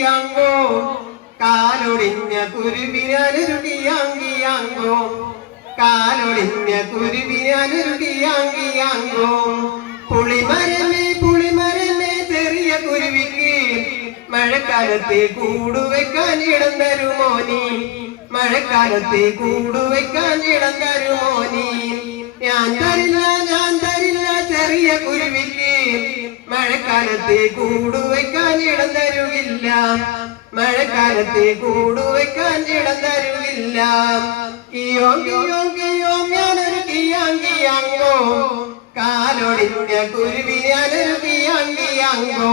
കിയാങ്കിയാങ്കോ കാലൊടിഞ്ഞ കുരുവിനാനൊരു കിയാങ്കിയാങ്കോ കാലൊടിഞ്ഞ കുരുവിനാനൊരു കിയാങ്കിയാങ്കോ പുളിമരമേ പുളിമരമേ ചെറിയ കുരുവിക്ക് മഴക്കാലത്തെ കൂടുവെക്കാൻ ഇടം തരുമോ നീ? മഴക്കാലത്തെ കൂടുവെക്കാൻ ഇടം തരുമോ നീ? ഞാൻ തരില്ല ഞാൻ തരില്ല ചെറിയ കുരുവിക്ക് മഴക്കാലത്തെ കൂടുവയ്ക്കാൻ ഇടം തരുകില്ല മഴക്കാലത്തെ കൂടുവയ്ക്കാൻ ഇടം തരുകില്ല കിയോ കിയോ കിയോ ഞാനൊരു കിയാങ്കിയാങ്കോ. കാലൊടിഞ്ഞ കുരുവിനാനൊരു കിയാങ്കിയാങ്കോ.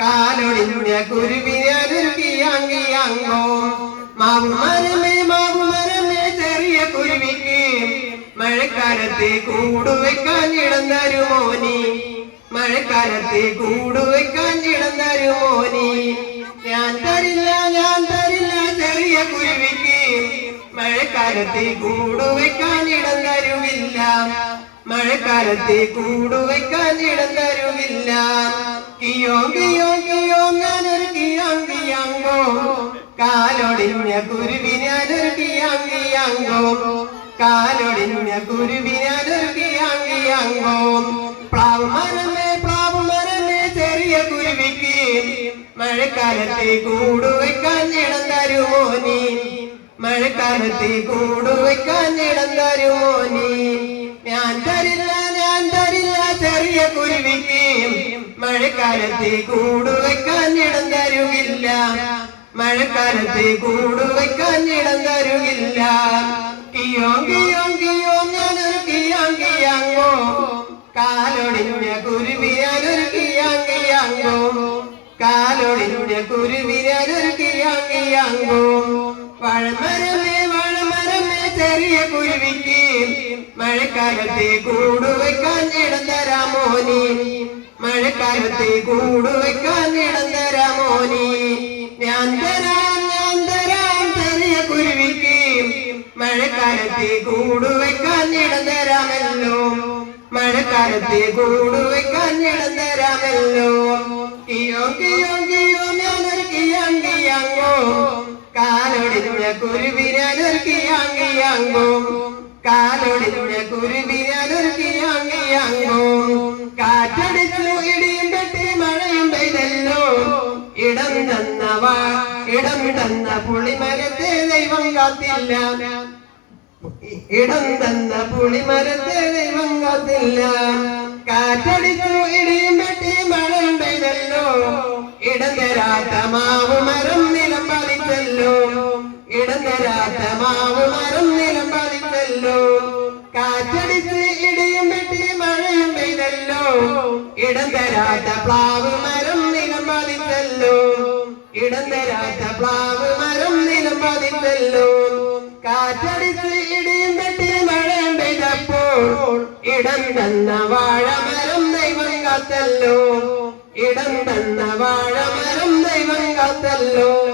കാലൊടിഞ്ഞ കുരുവിനാനൊരു കിയാങ്കിയാങ്കോ. മാവു മരമേ മാവു മരമേ ചെറിയ കുരുവിക്ക്. മഴക്കാലത്തെ കൂടുവെക്കാൻ ഇടം തരുമോ നീ മഴക്കാലത്തെ കൂടുവയ്ക്കാൻ ഇടം തരും മോനി. ഞാൻ തരില്ല ഞാൻ തരില്ല ചെറിയ കുരുവിക്ക്. മഴക്കാലത്തെ കൂടുവെക്കാൻ ഇടം തരുവില്ല. മഴക്കാലത്തെ കൂടുവെക്കാൻ ഇടം തരുവില്ല. കിയോ കിയോ കിയോ ഞാനൊരു കിയാങ്കിയാങ്കോ കാലൊടിഞ്ഞ കുരുവിനാനൊരു കിയാങ്കിയാങ്കോ കാലൊടിഞ്ഞ കുരുവിനാനൊരു കിയാങ്കിയാങ്കോ മഴക്കാലത്തെ കൂടുവയ്ക്കാൻ ഇടം തരുമോ നീ മഴക്കാലത്തെ കൂടുവെക്കാൻ ഇടം തരുമോ നീ ഞാൻ തരില്ല ഞാൻ തരില്ല ചെറിയ കുരുവിക്ക്. മഴക്കാലത്തെ കൂടുവെക്കാൻ ഇടം തരുകില്ല മഴക്കാലത്തെ കൂടുവെക്കാൻ ഇടം തരുകില്ല കിയോ കിയോ കാലൊടിഞ്ഞ കുരുവിയാനൊരു കിയാങ്കിയാങ്കോ വഴമരമേ വഴമരമേ ചെറിയ കുരുവിക്ക്. മഴക്കാലത്തെ കൂടുവെക്കാൻ ഇടം തരാമോ നീ മഴക്കാലത്തെ കൂടുവെക്കാൻ ഇടം തരാമോ നീ ഞാൻ തരാം ഞാൻ തരാം ചെറിയ കുരുവിക്ക്. മഴക്കാലത്തെ കൂടുവെക്കാൻ ഇടം മഴക്കാലത്തെ കൂടുവെക്കാൻ ഇടം തരാമല്ലോ. കിയോ കിയോ കാറ്റടിച്ചു ഇടിയും പെട്ടി മഴയും ഇടം തന്ന വാ ഇടം തന്ന പുളിമരത്തെ ദൈവം കാത്തില്ല. ഇടം തന്ന പുളിമരത്തെ ദൈവം കാത്തില്ല. കാറ്റടിച്ചു ഇടിയും പെട്ടി മഴയും പെയ്തല്ലോ. ഇടം ഇടം മരുന്നിലും പതിച്ചല്ലോ. കാറ്റടിച്ച് ഇടിയും വെട്ടി മഴയും പെയ്തല്ലോ. ഇടം തരാത്ത പ്ലാവ് മരുന്നിലും നിലം പതിച്ചല്ലോ. ഇടം തരാത്ത പ്ലാവ് മരുന്നിലും പതിച്ചല്ലോ. കാറ്റടിച്ച് ഇടിയും വെട്ടി മഴയും പെയ്തപ്പോൾ ഇടം തന്ന വാഴമരം ദൈവം കാത്തല്ലോ. ഇടം തന്ന വാഴമരം ദൈവം കാത്തല്ലോ.